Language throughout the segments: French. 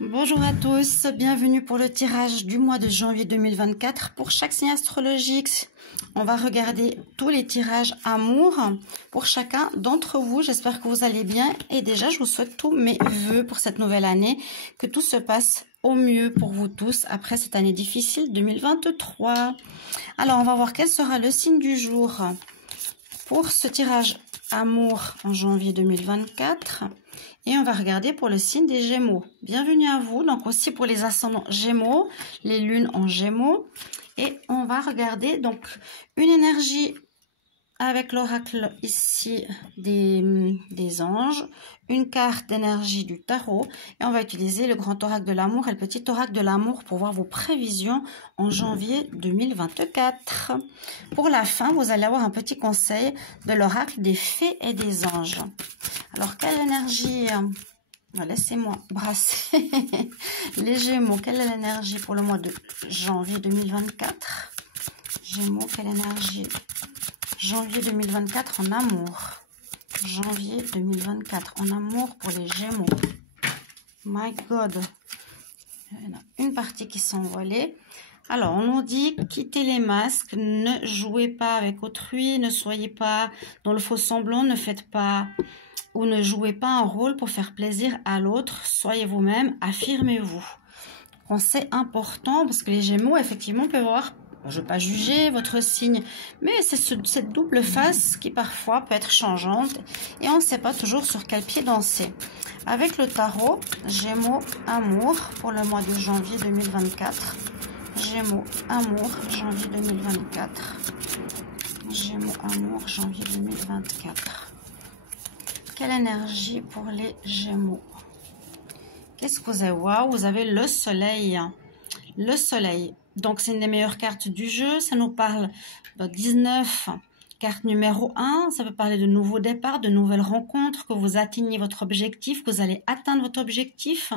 Bonjour à tous, bienvenue pour le tirage du mois de janvier 2024 pour chaque signe astrologique. On va regarder tous les tirages amour pour chacun d'entre vous. J'espère que vous allez bien et déjà je vous souhaite tous mes vœux pour cette nouvelle année, que tout se passe au mieux pour vous tous après cette année difficile 2023. Alors on va voir quel sera le signe du jour pour ce tirage amour en janvier 2024. Et on va regarder pour le signe des Gémeaux. Bienvenue à vous. Donc aussi pour les ascendants Gémeaux, les lunes en Gémeaux. Et on va regarder donc une énergie avec l'oracle ici des anges, une carte d'énergie du tarot. Et on va utiliser le grand oracle de l'amour et le petit oracle de l'amour pour voir vos prévisions en janvier 2024. Pour la fin, vous allez avoir un petit conseil de l'oracle des fées et des anges. Alors, quelle énergie... Laissez-moi brasser les Gémeaux. Quelle est l'énergie pour le mois de janvier 2024? Gémeaux, quelle énergie? Janvier 2024 en amour. Janvier 2024 en amour pour les Gémeaux. My God. Il y en a une partie qui s'est envolée. Alors, on nous dit, quittez les masques, ne jouez pas avec autrui, ne soyez pas dans le faux semblant, ne faites pas ou ne jouez pas un rôle pour faire plaisir à l'autre. Soyez vous-même, affirmez-vous. C'est important parce que les Gémeaux, effectivement, peuvent avoir, je ne veux pas juger votre signe, mais c'est cette double face qui parfois peut être changeante et on ne sait pas toujours sur quel pied danser. Avec le tarot, Gémeaux, amour pour le mois de janvier 2024. Gémeaux, amour, janvier 2024. Gémeaux, amour, janvier 2024. Quelle énergie pour les Gémeaux? Qu'est-ce que vous avez? Waouh, vous avez le soleil. Le soleil. Donc, c'est une des meilleures cartes du jeu. Ça nous parle de 19, carte numéro 1. Ça peut parler de nouveaux départs, de nouvelles rencontres, que vous atteignez votre objectif, que vous allez atteindre votre objectif.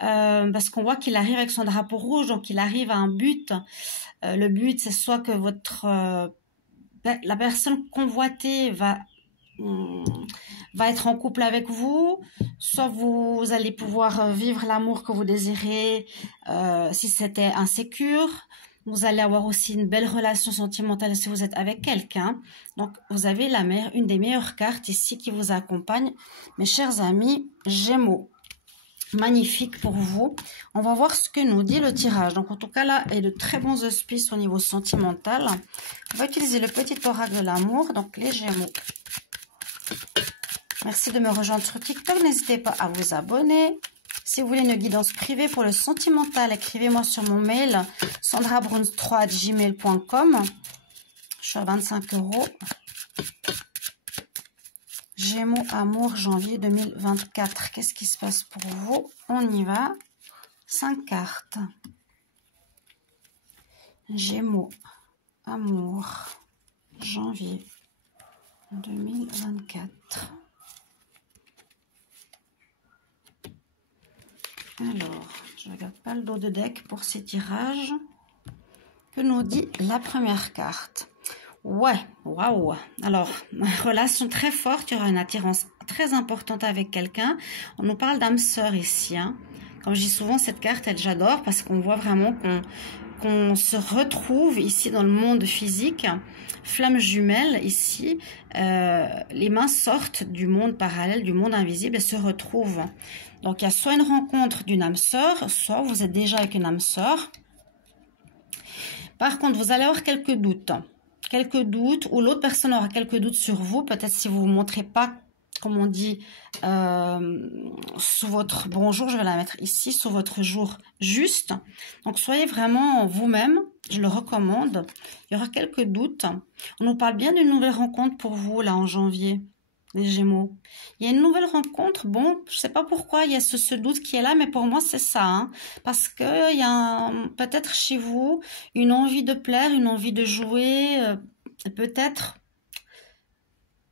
Parce qu'on voit qu'il arrive avec son drapeau rouge, donc il arrive à un but. Le but, c'est soit que la personne convoitée va être en couple avec vous, soit vous allez pouvoir vivre l'amour que vous désirez si c'était insécure. Vous allez avoir aussi une belle relation sentimentale si vous êtes avec quelqu'un. Donc, vous avez une des meilleures cartes ici qui vous accompagne, mes chers amis Gémeaux. Magnifique pour vous. On va voir ce que nous dit le tirage. Donc, en tout cas, là, il y a de très bons auspices au niveau sentimental. On va utiliser le petit oracle de l'amour, donc les Gémeaux. Merci de me rejoindre sur TikTok. N'hésitez pas à vous abonner. Si vous voulez une guidance privée pour le sentimental, écrivez-moi sur mon mail sandrabrunz3@gmail.com. Je suis à 25 €. Gémeaux, amour, janvier 2024. Qu'est-ce qui se passe pour vous? On y va. 5 cartes. Gémeaux, amour, janvier 2024. Alors, je ne regarde pas le dos de deck pour ces tirages. Que nous dit la première carte? Ouais, waouh. Alors, relation très forte, il y aura une attirance très importante avec quelqu'un. On nous parle d'âme sœur ici. Hein. Comme je dis souvent, cette carte, j'adore parce qu'on voit vraiment qu'on se retrouve ici dans le monde physique. Flamme jumelle ici. Les mains sortent du monde parallèle, du monde invisible et se retrouvent. Donc, il y a soit une rencontre d'une âme sœur, soit vous êtes déjà avec une âme sœur. Par contre, vous allez avoir quelques doutes. Quelques doutes, ou l'autre personne aura quelques doutes sur vous. Peut-être si vous ne vous montrez pas, comme on dit, sous votre bonjour, je vais la mettre ici, sous votre jour juste. Donc, soyez vraiment vous-même, je le recommande. Il y aura quelques doutes. On nous parle bien d'une nouvelle rencontre pour vous, là, en janvier, les Gémeaux. Il y a une nouvelle rencontre, bon, je ne sais pas pourquoi il y a ce doute qui est là, mais pour moi, c'est ça. Hein, parce qu'il y a peut-être chez vous une envie de plaire, une envie de jouer, peut-être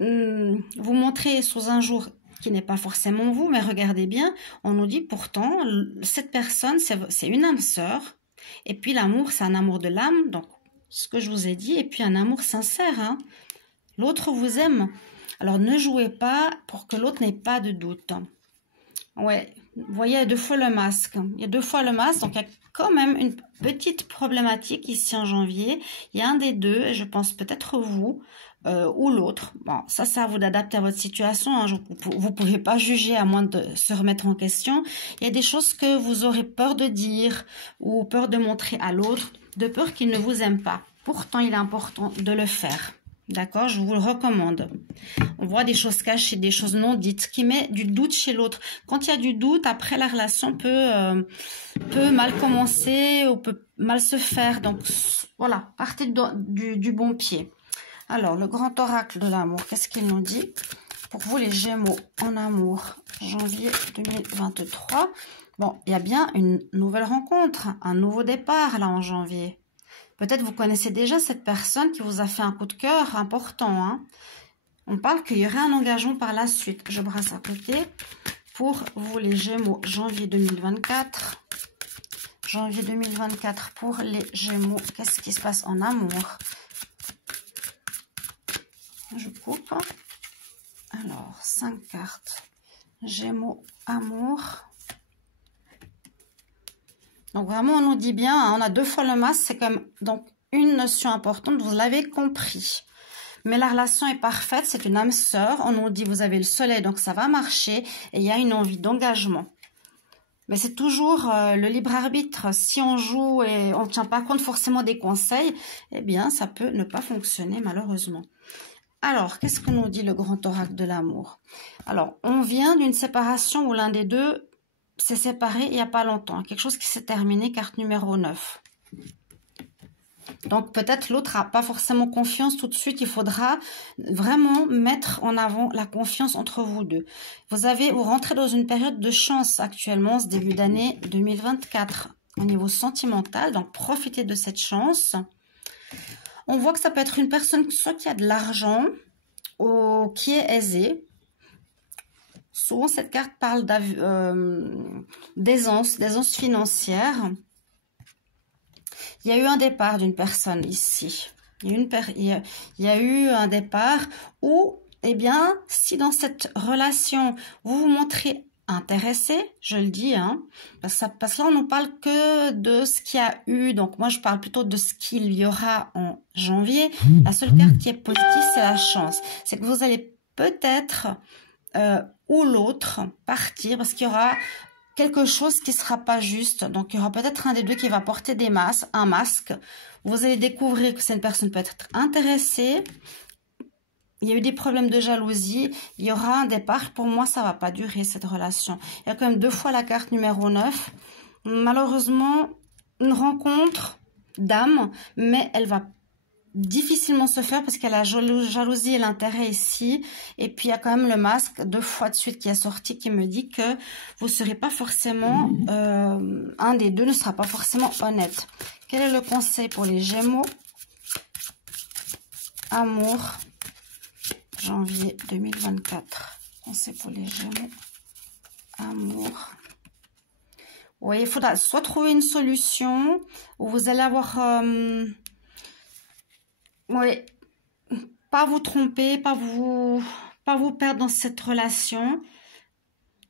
vous montrer sous un jour qui n'est pas forcément vous, mais regardez bien, on nous dit pourtant, cette personne, c'est une âme sœur, et puis l'amour, c'est un amour de l'âme, donc ce que je vous ai dit, et puis un amour sincère. Hein. L'autre vous aime. Alors, ne jouez pas pour que l'autre n'ait pas de doute. Ouais, vous voyez, il y a 2 fois le masque. Il y a 2 fois le masque, donc il y a quand même une petite problématique ici en janvier. Il y a un des deux, et je pense peut-être vous ou l'autre. Bon, ça, c'est à vous d'adapter à votre situation. Hein. Vous pouvez pas juger à moins de se remettre en question. Il y a des choses que vous aurez peur de dire ou peur de montrer à l'autre, de peur qu'il ne vous aime pas. Pourtant, il est important de le faire. D'accord, je vous le recommande. On voit des choses cachées, des choses non dites, qui met du doute chez l'autre. Quand il y a du doute, après la relation peut mal commencer ou peut mal se faire. Donc voilà, partez du bon pied. Alors, le grand oracle de l'amour, qu'est-ce qu'il nous dit pour vous les Gémeaux en amour, janvier 2023? Bon, il y a bien une nouvelle rencontre, un nouveau départ là en janvier. Peut-être vous connaissez déjà cette personne qui vous a fait un coup de cœur important. Hein. On parle qu'il y aurait un engagement par la suite. Je brasse à côté. Pour vous les Gémeaux, janvier 2024. Janvier 2024 pour les Gémeaux. Qu'est-ce qui se passe en amour? Je coupe. Alors, 5 cartes. Gémeaux, amour. Donc vraiment, on nous dit bien, hein, on a 2 fois le masque, c'est comme donc une notion importante, vous l'avez compris. Mais la relation est parfaite, c'est une âme sœur. On nous dit, vous avez le soleil, donc ça va marcher. Et il y a une envie d'engagement. Mais c'est toujours le libre arbitre. Si on joue et on ne tient pas compte forcément des conseils, eh bien, ça peut ne pas fonctionner malheureusement. Alors, qu'est-ce que nous dit le grand oracle de l'amour? Alors, on vient d'une séparation où l'un des deux s'est séparé il n'y a pas longtemps. Quelque chose qui s'est terminé, carte numéro 9. Donc, peut-être l'autre n'a pas forcément confiance tout de suite. Il faudra vraiment mettre en avant la confiance entre vous deux. Vous rentrez dans une période de chance actuellement, ce début d'année 2024, au niveau sentimental. Donc, profitez de cette chance. On voit que ça peut être une personne soit qui a de l'argent ou qui est aisée. Souvent, cette carte parle d'aisance financière. Il y a eu un départ d'une personne ici. Il y a eu un départ où, eh bien, si dans cette relation, vous vous montrez intéressé, je le dis, hein, parce que là, on ne parle que de ce qu'il y a eu. Donc, moi, je parle plutôt de ce qu'il y aura en janvier. La seule carte qui est positive, c'est la chance. C'est que vous allez peut-être... ou l'autre partir parce qu'il y aura quelque chose qui ne sera pas juste. Donc, il y aura peut-être un des deux qui va porter un masque. Vous allez découvrir que cette personne peut être intéressée. Il y a eu des problèmes de jalousie. Il y aura un départ. Pour moi, ça ne va pas durer cette relation. Il y a quand même 2 fois la carte numéro 9. Malheureusement, une rencontre d'âme, mais elle va difficilement se faire parce qu'il y a la jalousie et l'intérêt ici. Et puis, il y a quand même le masque 2 fois de suite qui est sorti qui me dit que vous ne serez pas forcément... un des deux ne sera pas forcément honnête. Quel est le conseil pour les Gémeaux? Amour, janvier 2024. Conseil pour les Gémeaux. Amour. Oui, il faudra soit trouver une solution où vous allez avoir... oui, pas vous tromper, pas vous perdre dans cette relation.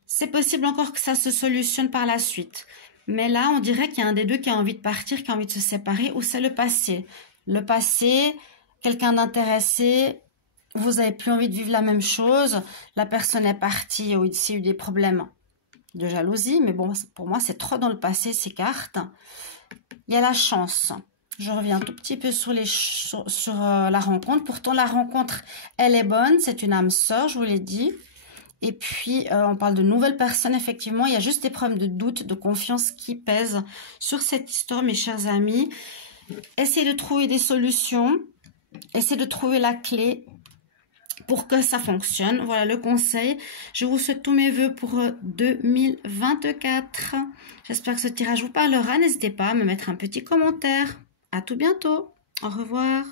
C'est possible encore que ça se solutionne par la suite. Mais là, on dirait qu'il y a un des deux qui a envie de partir, qui a envie de se séparer, ou c'est le passé. Le passé, quelqu'un d'intéressé, vous n'avez plus envie de vivre la même chose, la personne est partie, ou ici, il y a eu des problèmes de jalousie, mais bon, pour moi, c'est trop dans le passé, ces cartes. Il y a la chance. Je reviens un tout petit peu sur la rencontre. Pourtant, la rencontre, elle est bonne. C'est une âme sœur, je vous l'ai dit. Et puis, on parle de nouvelles personnes. Effectivement, il y a juste des problèmes de doute, de confiance qui pèsent sur cette histoire, mes chers amis. Essayez de trouver des solutions. Essayez de trouver la clé pour que ça fonctionne. Voilà le conseil. Je vous souhaite tous mes voeux pour 2024. J'espère que ce tirage vous parlera. N'hésitez pas à me mettre un petit commentaire. À tout bientôt. Au revoir.